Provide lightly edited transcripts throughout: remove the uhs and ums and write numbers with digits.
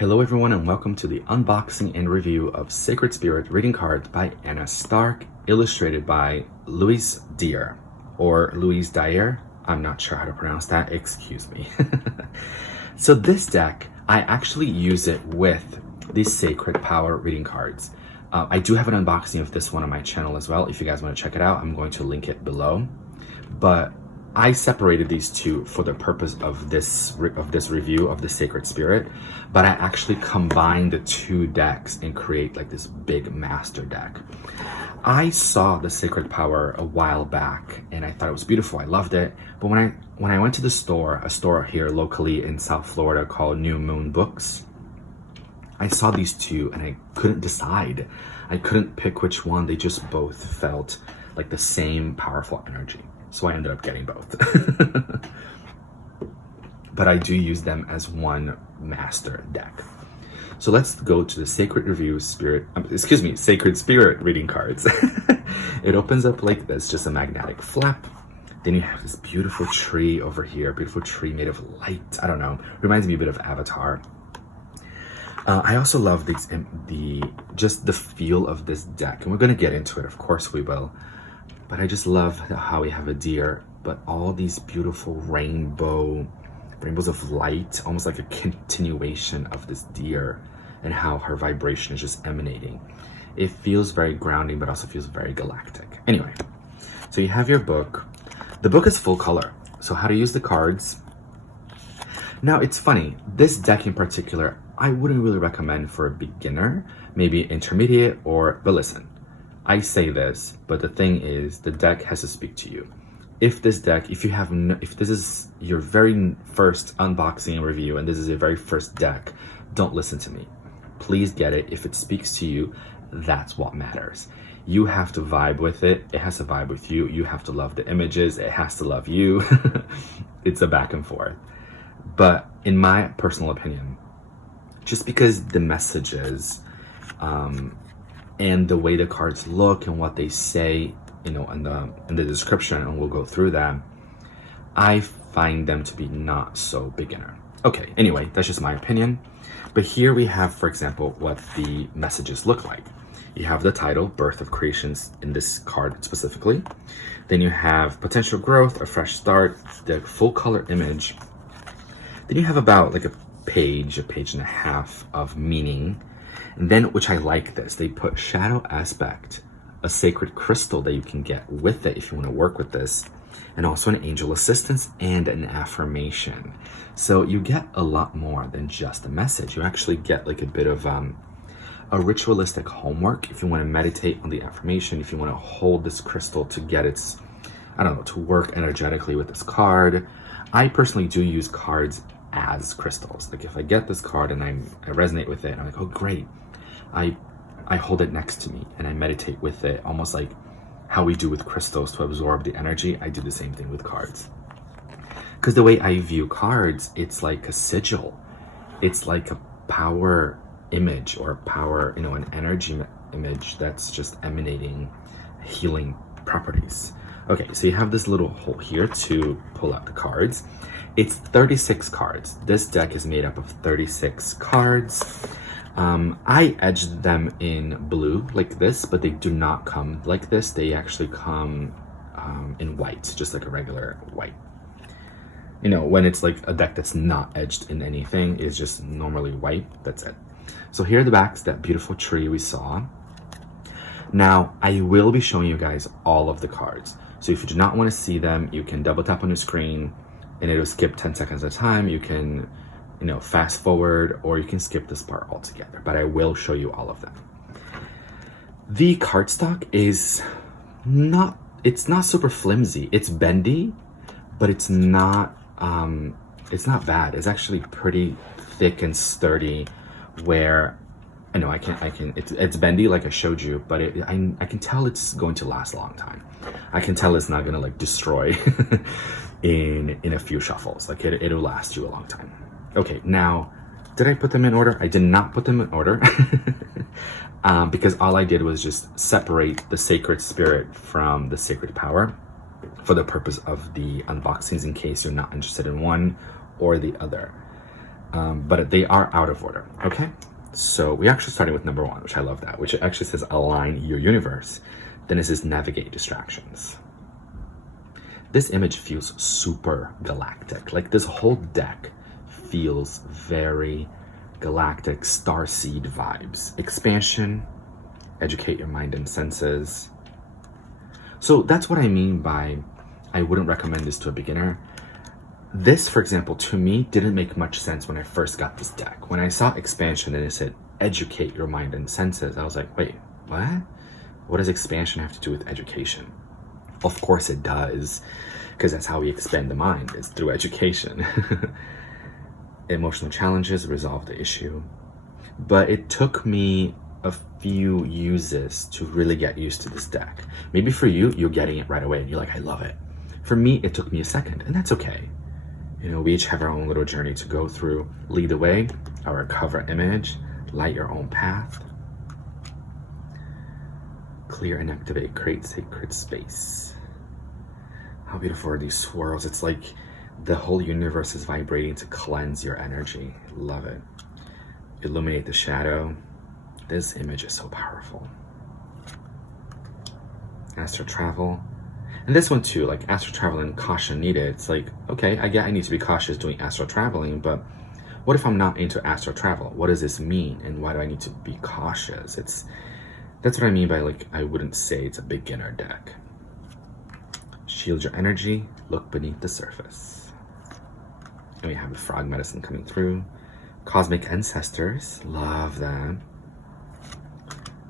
Hello everyone and welcome to the unboxing and review of Sacred Spirit reading cards by Anna Stark, illustrated by Louise Dyer, or Louise Dyer. I'm not sure how to pronounce that, excuse me. So this deck, I actually use it with these Sacred Power reading cards. I do have an unboxing of this one on my channel as well. If you guys want to check it out, I'm going to link it below. But I separated these two for the purpose of this review of the Sacred Spirit, but I actually combined the two decks and create like this big master deck. I saw the Sacred Power a while back and I thought it was beautiful. I loved it. But when I went to the store, a store here locally in South Florida called New Moon Books, I saw these two and I couldn't decide. I couldn't pick which one. They just both felt like the same powerful energy. So I ended up getting both. But I do use them as one master deck. So let's go to the Sacred Spirit reading cards. It opens up like this, just a magnetic flap. Then you have this beautiful tree over here, beautiful tree made of light. I don't know, reminds me a bit of Avatar. I also love just the feel of this deck, and we're gonna get into it, of course we will. But I just love how we have a deer, but all these beautiful rainbows of light, almost like a continuation of this deer, and how her vibration is just emanating. It feels very grounding, but also feels very galactic. Anyway, so you have your book. The book is full color. So how to use the cards. Now it's funny, this deck in particular, I wouldn't really recommend for a beginner, maybe intermediate, but listen. I say this, but the thing is, the deck has to speak to you. If this is your very first unboxing and review, and this is your very first deck, don't listen to me. Please get it. If it speaks to you, that's what matters. You have to vibe with it. It has to vibe with you. You have to love the images. It has to love you. It's a back and forth. But in my personal opinion, just because the messages, and the way the cards look and what they say, in the description, and we'll go through that, I find them to be not so beginner. Okay, anyway, that's just my opinion. But here we have, for example, what the messages look like. You have the title, Birth of Creations, in this card specifically. Then you have potential growth, a fresh start, the full color image. Then you have about like a page and a half of meaning. And then, which I like this, they put shadow aspect, a sacred crystal that you can get with it if you want to work with this, and also an angel assistance and an affirmation. So you get a lot more than just a message. You actually get like a bit of a ritualistic homework if you want to meditate on the affirmation, if you want to hold this crystal to get its, to work energetically with this card. I personally do use cards as crystals. Like if I get this card and I resonate with it, I'm like, oh great. I hold it next to me and I meditate with it, almost like how we do with crystals to absorb the energy. I do the same thing with cards. Because the way I view cards, it's like a sigil. It's like a power image or power, an energy image that's just emanating healing properties. Okay, so you have this little hole here to pull out the cards. It's 36 cards. This deck is made up of 36 cards. I edged them in blue like this, but they do not come like this. They actually come in white, just like a regular white. When it's like a deck that's not edged in anything, it's just normally white. That's it. So here are the backs, that beautiful tree we saw. Now, I will be showing you guys all of the cards. So if you do not want to see them, you can double tap on the screen and it'll skip 10 seconds at a time. You can, fast forward, or you can skip this part altogether, but I will show you all of them. The cardstock is it's not super flimsy. It's bendy, but it's not bad. It's actually pretty thick and sturdy, where I know it's bendy like I showed you, but I can tell it's going to last a long time. I can tell it's not gonna like destroy in a few shuffles. Like it'll last you a long time. Okay, now, did I put them in order? I did not put them in order because all I did was just separate the Sacred Spirit from the Sacred Power for the purpose of the unboxings, in case you're not interested in one or the other. but they are out of order, okay? So we actually started with number 1, which I love that, which actually says align your universe. Then it says navigate distractions. This image feels super galactic. Like this whole deck feels very galactic, starseed vibes. Expansion, educate your mind and senses. So that's what I mean by I wouldn't recommend this to a beginner. This, for example, to me, didn't make much sense when I first got this deck. When I saw expansion and it said educate your mind and senses, I was like, wait, what? What does expansion have to do with education? Of course it does, because that's how we expand the mind, is through education. Emotional challenges, resolve the issue. But it took me a few uses to really get used to this deck. Maybe for you, you're getting it right away and you're like, I love it. For me, it took me a second, and that's okay. You know, we each have our own little journey to go through. Lead the way, our cover image, light your own path. Clear and activate, create sacred space. How beautiful are these swirls? It's like the whole universe is vibrating to cleanse your energy. Love it. Illuminate the shadow. This image is so powerful. Astral travel. And this one too, like astral travel and caution needed. It's like, okay, I get I need to be cautious doing astral traveling, but what if I'm not into astral travel? What does this mean? And why do I need to be cautious? That's what I mean by like, I wouldn't say it's a beginner deck. Shield your energy, look beneath the surface. And we have a frog medicine coming through. Cosmic ancestors, love that.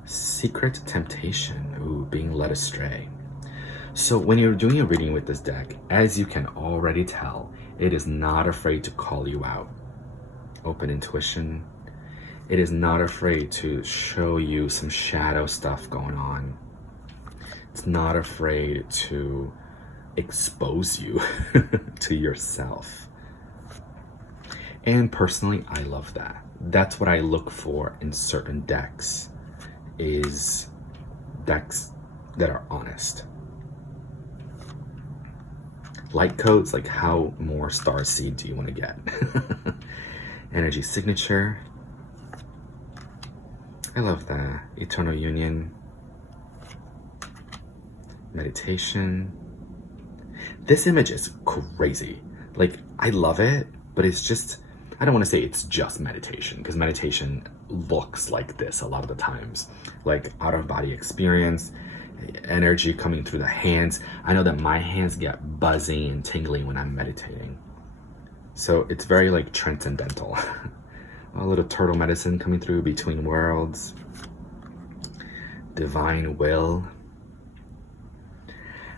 Secret temptation, ooh, being led astray. So when you're doing a reading with this deck, as you can already tell, it is not afraid to call you out. Open intuition. It is not afraid to show you some shadow stuff going on. It's not afraid to expose you to yourself. And personally, I love that. That's what I look for in certain decks, is decks that are honest. Light codes, like how more starseed do you want to get? Energy signature. I love that. Eternal union. Meditation. This image is crazy. Like, I love it, but it's just, I don't want to say it's just meditation, because meditation looks like this a lot of the times. Like out of body experience, energy coming through the hands. I know that my hands get buzzing and tingling when I'm meditating. So it's very like transcendental. A little turtle medicine coming through, between worlds. Divine will.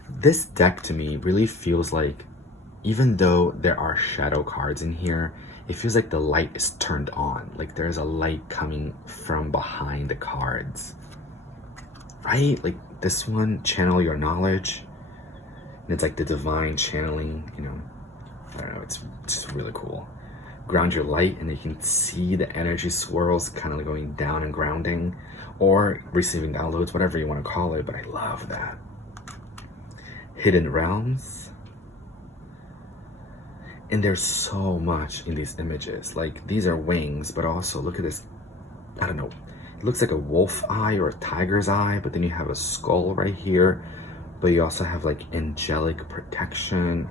This deck to me really feels like, even though there are shadow cards in here, it feels like the light is turned on. Like there's a light coming from behind the cards. Right? Like this one, channel your knowledge. And it's like the divine channeling, you know. I don't know, it's just really cool. Ground your light, and you can see the energy swirls kind of going down and grounding, or receiving downloads, whatever you want to call it, but I love that. Hidden realms. And there's so much in these images. Like, these are wings, but also look at this, I don't know, it looks like a wolf eye or a tiger's eye, but then you have a skull right here, but you also have like angelic protection.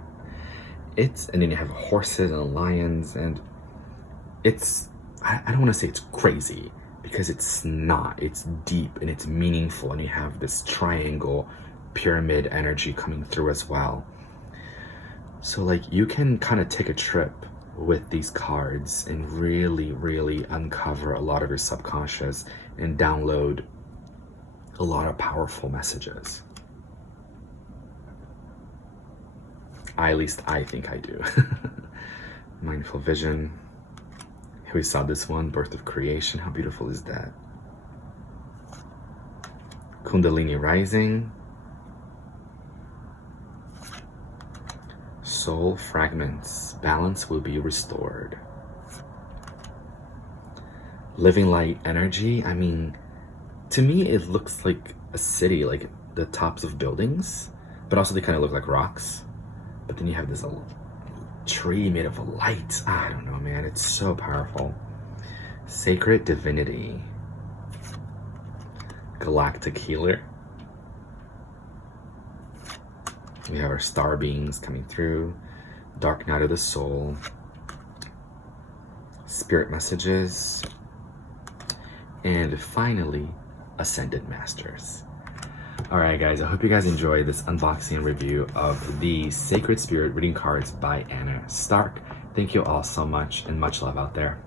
And then you have horses and lions, and I don't want to say it's crazy, because it's not. It's deep and it's meaningful, and you have this triangle pyramid energy coming through as well. So like, you can kind of take a trip with these cards and really, really uncover a lot of your subconscious and download a lot of powerful messages. At least I think I do. Mindful vision. Here we saw this one, birth of creation. How beautiful is that? Kundalini rising. Soul fragments. Balance will be restored. Living light energy. I mean, to me, it looks like a city, like the tops of buildings, but also they kind of look like rocks. But then you have this tree made of light. I don't know, man. It's so powerful. Sacred divinity. Galactic healer. We have our star beings coming through. Dark night of the soul. Spirit messages. And finally, ascended masters. All right, guys, I hope you guys enjoyed this unboxing review of the Sacred Spirit reading cards by Anna Stark. Thank you all so much, and much love out there.